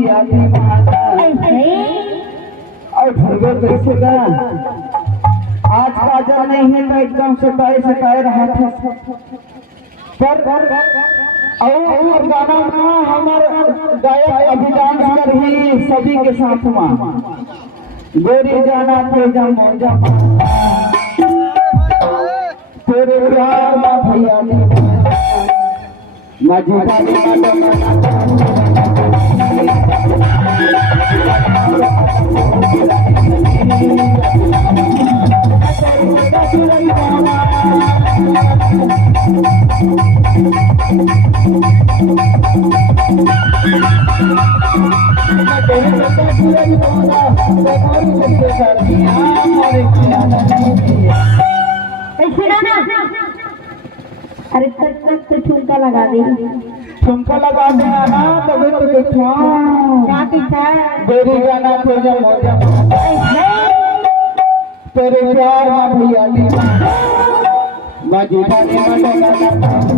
भैया और भगत कैसे का आज काजल नहीं है तो एकदम सताए रहा था पर और गाना में हमार गायक अभिदान कर ही सभी के साथ में गोरी जाना थे जम तेरे प्यार में भैया ने अरे तक तो ठुमका लगा दे ठुमका लगा देना ना तभी तो देखो क्या दिखा गोरी गाना तो जब तेरे प्यार में भैया ने मजीदा ने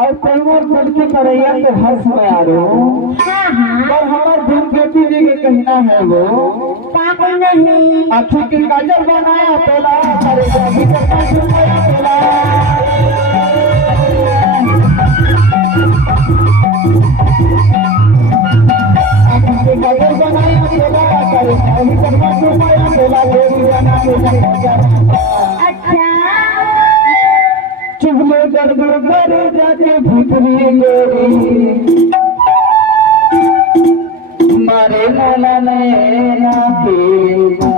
और तैमूर लड़की करैया के हर्ष में आ रहे हो पर हमार धूमकेतु जी के कहना है वो क्या कहना है आँखों के काजल बनाया पहला करेगा भी करना जुड़ाया पहला आँखों के काजल बनाया पहला करेगा भी करना जुड़ाया पहला गोरी जाना अच्छा चुगले गड़बड़ कर जाके भीतरी गोरी मारे नाना नैना देना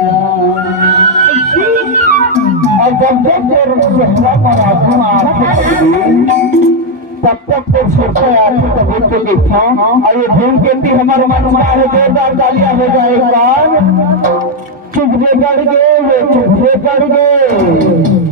और जब तेरे चेहरा पर तब तक तो छोटा आदमी तभी तो देखा और ये धूमकेतु हमारे मन में है जोरदार तालियां हो जाएगा चुगले गड़ गए वो चुगले गड़ गए